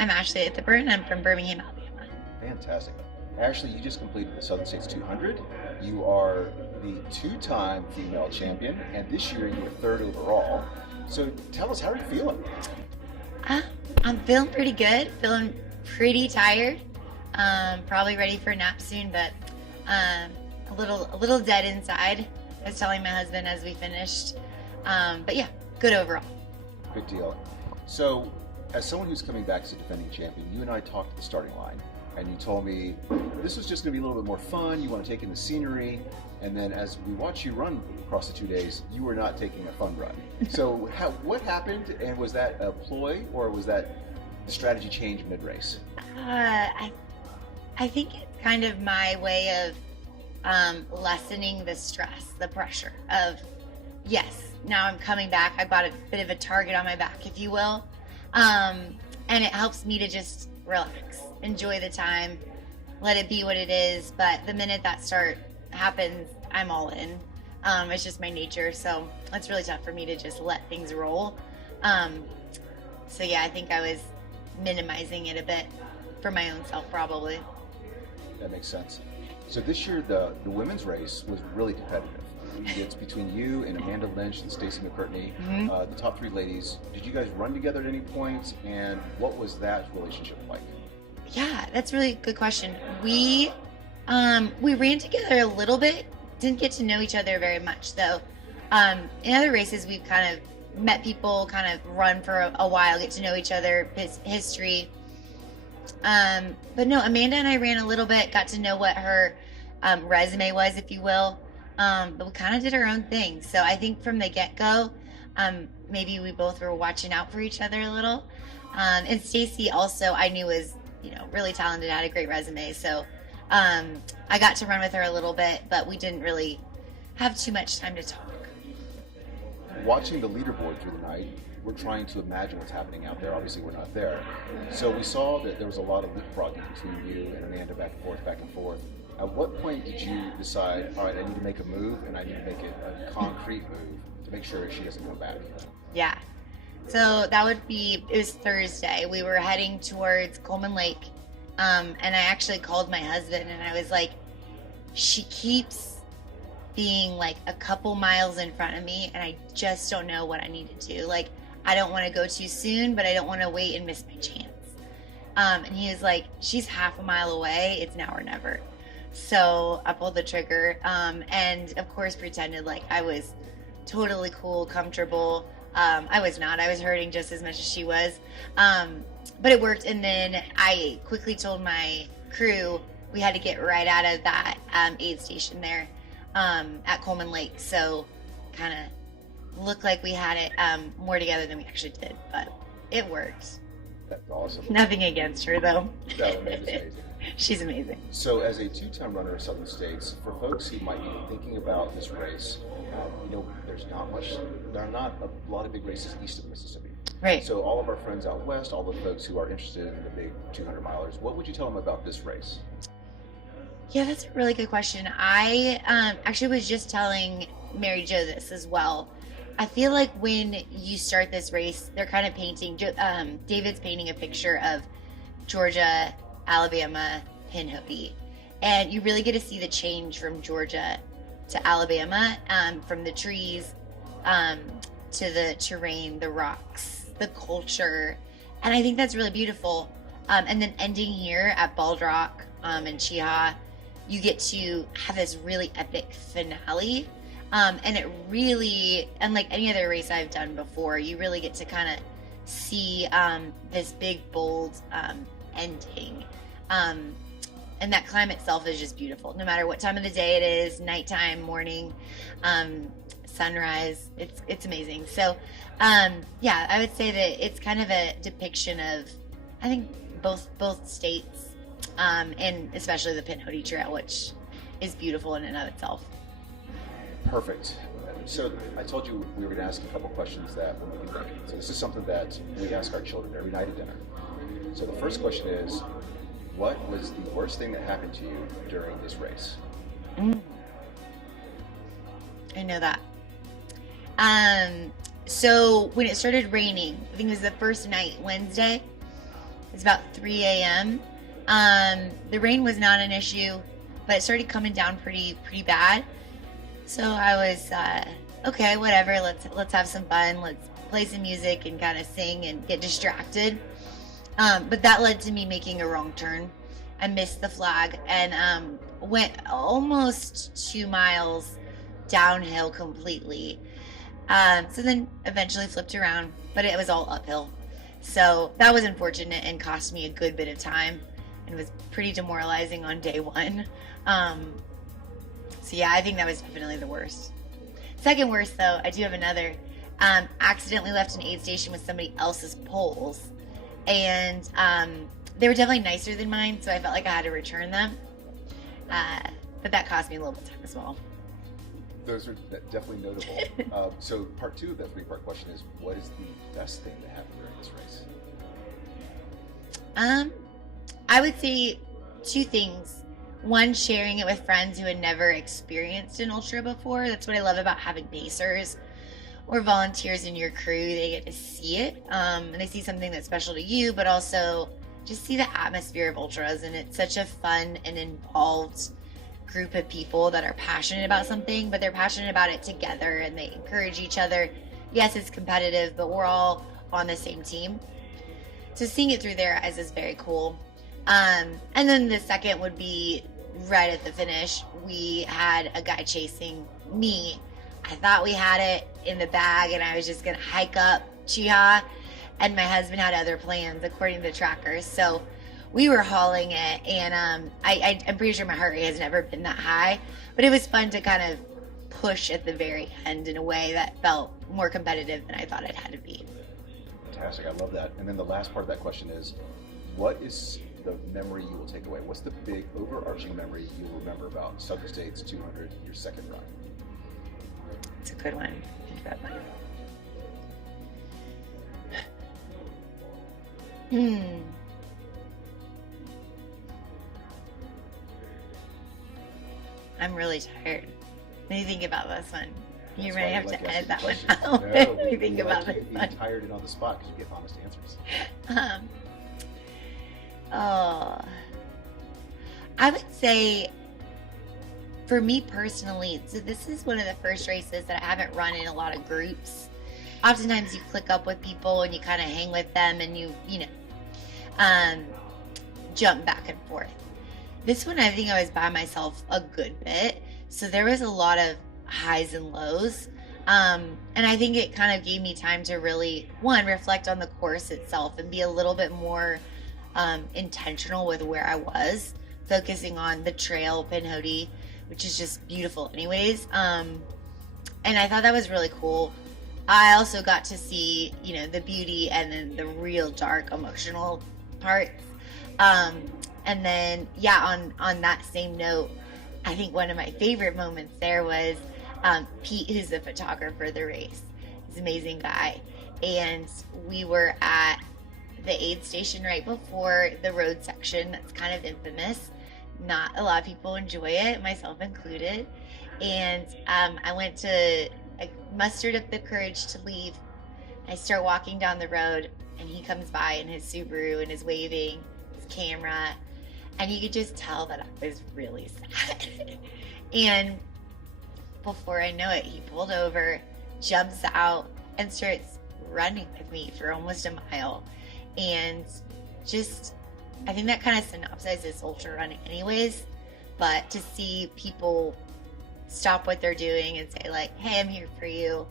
I'm Ashlie Ithurburn. I'm from Birmingham, Alabama. Fantastic. Ashlie, you just completed the Southern States 200. You are the two-time female champion, and this year you were third overall. So tell us, how are you feeling? Uh, I'm feeling pretty good. Feeling pretty tired. Probably ready for a nap soon, but a little dead inside. I was telling my husband as we finished. But yeah, good overall. Good deal. So, as someone who's coming back as a defending champion, you and I talked at the starting line, and you told me this was just going to be a little bit more fun. You want to take in the scenery, and then as we watch you run across the 2 days, you were not taking a fun run. So, what happened, and was that a ploy, or was that the strategy change mid-race? I think it's kind of my way of lessening the stress, the pressure of, yes, now I'm coming back. I've got a bit of a target on my back, if you will. And it helps me to just relax, enjoy the time, let it be what it is. But the minute that start happens, I'm all in. It's just my nature. So it's really tough for me to just let things roll. So yeah, I think I was minimizing it a bit for my own self, probably. That makes sense. So this year, the women's race was really competitive. It's between you and Amanda Lynch and Stacey McCurtney, the top three ladies. Did you guys run together at any point, and what was that relationship like? Yeah, that's a really good question. We ran together a little bit, didn't get to know each other very much though. In other races, we've kind of met people, kind of run for a while, get to know each other, history. But no, Amanda and I ran a little bit, got to know what her resume was, if you will. But we kind of did our own thing. So I think from the get-go, maybe we both were watching out for each other a little. And Stacey also, I knew was, really talented, had a great resume. So I got to run with her a little bit, but we didn't really have too much time to talk. Watching the leaderboard through the night, we're trying to imagine what's happening out there. Obviously, we're not there. So we saw that there was a lot of leapfrogging between you and Amanda, back and forth, back and forth. At what point did you decide, all right, I need to make a move, and I need to make it a concrete move to make sure she doesn't go back? Yeah. So it was Thursday. We were heading towards Coleman Lake. And I actually called my husband and I was like, she keeps being like a couple miles in front of me and I just don't know what I need to do. Like, I don't want to go too soon, but I don't want to wait and miss my chance. And he was like, she's half a mile away. It's now or never. So I pulled the trigger, and of course pretended like I was totally cool, comfortable. I was not. I was hurting just as much as she was. But it worked, and then I quickly told my crew we had to get right out of that aid station there at Coleman Lake. So kind of looked like we had it more together than we actually did, but it worked. That's awesome. Nothing against her, though. That was amazing. She's amazing. So as a two-time runner of Southern States, for folks who might be thinking about this race, there are not a lot of big races east of the Mississippi. Right. So all of our friends out west, all the folks who are interested in the big 200 milers, what would you tell them about this race? Yeah, that's a really good question. I actually was just telling Mary Jo this as well. I feel like when you start this race, they're kind of painting, David's painting a picture of Georgia, Alabama, pinhoti. And you really get to see the change from Georgia to Alabama, from the trees to the terrain, the rocks, the culture. And I think that's really beautiful. And then ending here at Bald Rock and Cheehaw, you get to have this really epic finale. And it really, unlike any other race I've done before, you really get to kind of see this big, bold ending. And that climb itself is just beautiful. No matter what time of the day it is, nighttime, morning, sunrise, it's amazing. So, yeah, I would say that it's kind of a depiction of, I think, both states, and especially the Pinhoti Trail, which is beautiful in and of itself. Perfect. So I told you we were going to ask a couple questions that will make you think. So this is something that we ask our children every night at dinner. So the first question is, what was the worst thing that happened to you during this race? I know that. So when it started raining, I think it was the first night, Wednesday, It was about 3 a.m. The rain was not an issue, but it started coming down pretty bad. So I was okay, whatever. Let's have some fun. Let's play some music and kind of sing and get distracted. But that led to me making a wrong turn. I missed the flag and went almost 2 miles downhill completely. So then eventually flipped around, but it was all uphill. So that was unfortunate and cost me a good bit of time and was pretty demoralizing on day one. So yeah, I think that was definitely the worst. Second worst though, I do have another. Accidentally left an aid station with somebody else's poles. And they were definitely nicer than mine, so I felt like I had to return them. But that cost me a little bit of time as well. Those are definitely notable. So part two of that three-part question is, what is the best thing that happened during this race? I would say two things. One, sharing it with friends who had never experienced an ultra before. That's what I love about having pacers or volunteers in your crew. They get to see it, and they see something that's special to you, but also just see the atmosphere of ultras. And it's such a fun and involved group of people that are passionate about something, but they're passionate about it together, and they encourage each other. Yes, it's competitive, but we're all on the same team. So seeing it through their eyes is very cool. And then the second would be right at the finish. We had a guy chasing me. I thought we had it in the bag, and I was just going to hike up Chiha, and my husband had other plans according to the trackers. So we were hauling it, and I'm pretty sure my heart rate has never been that high, but it was fun to kind of push at the very end in a way that felt more competitive than I thought it had to be. Fantastic, I love that. And then the last part of that question is, what is the memory you will take away? What's the big overarching memory you'll remember about Southern States 200, your second run? It's a good one. Think about that. I'm really tired. What do you think about this one? You might have to edit that one out. What do you think about this one? Being tired and on the spot because you get honest answers. I would say, for me personally, so this is one of the first races that I haven't run in a lot of groups. Oftentimes you click up with people and you kind of hang with them and you jump back and forth. This one, I think I was by myself a good bit. So there was a lot of highs and lows. And I think it kind of gave me time to really, one, reflect on the course itself and be a little bit more intentional with where I was, focusing on the trail, Pinhoti, which is just beautiful anyways. And I thought that was really cool. I also got to see, the beauty and then the real dark emotional parts. And then, on that same note, I think one of my favorite moments there was Pete, who's the photographer of the race. He's an amazing guy. And we were at the aid station right before the road section that's kind of infamous. Not a lot of people enjoy it, myself included. And I mustered up the courage to leave. I start walking down the road, and he comes by in his Subaru and is waving his camera. And you could just tell that I was really sad. And before I know it, he pulled over, jumps out, and starts running with me for almost a mile. And just, I think that kind of synopsizes ultra running anyways. But to see people stop what they're doing and say like, hey, I'm here for you.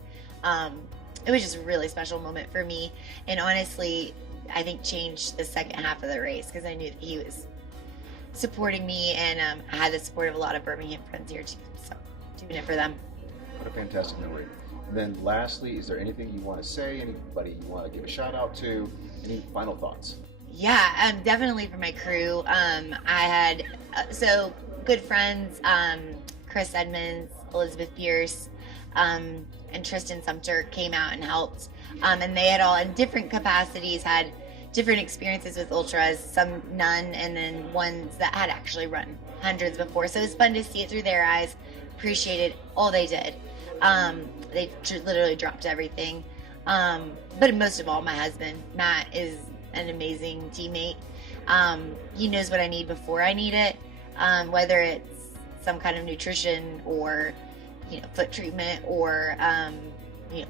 It was just a really special moment for me. And honestly, I think changed the second half of the race because I knew that he was supporting me, and I had the support of a lot of Birmingham friends here too, so doing it for them. What a fantastic memory. And then lastly, is there anything you want to say, anybody you want to give a shout out to, any final thoughts? Yeah, definitely for my crew. I had good friends, Chris Edmonds, Elizabeth Pierce, and Tristan Sumter came out and helped, and they had all in different capacities had different experiences with ultras, some none, and then ones that had actually run hundreds before. So it was fun to see it through their eyes, appreciated all they did. They literally dropped everything. But most of all, my husband, Matt, is an amazing teammate. He knows what I need before I need it, whether it's some kind of nutrition or, foot treatment or,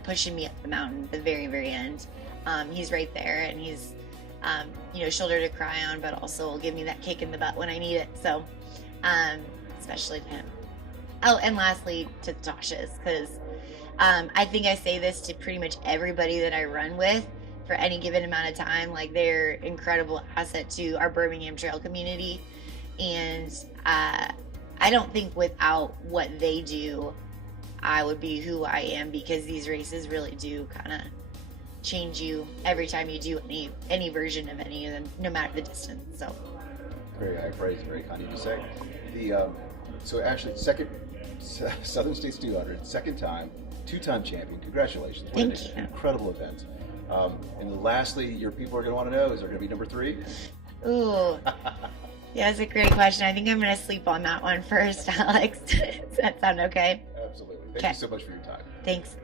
pushing me up the mountain at the very, very end. He's right there, and he's, shoulder to cry on, but also will give me that kick in the butt when I need it. So, especially to him. Oh, and lastly, to Tasha's, because I think I say this to pretty much everybody that I run with for any given amount of time. Like, they're incredible asset to our Birmingham Trail community. And I don't think without what they do, I would be who I am, because these races really do kind of change you every time you do any version of any of them, no matter the distance. So very high praise, very kind of you to say. So Ashlie, second Southern States 200, second time, two-time champion. Congratulations! What Thank an you. incredible event. And lastly, your people are going to want to know: is there going to be number 3? Ooh. Yeah, that's a great question. I think I'm going to sleep on that one first, Alex. Does that sound okay? Absolutely. Thank you so much for your time. Thanks.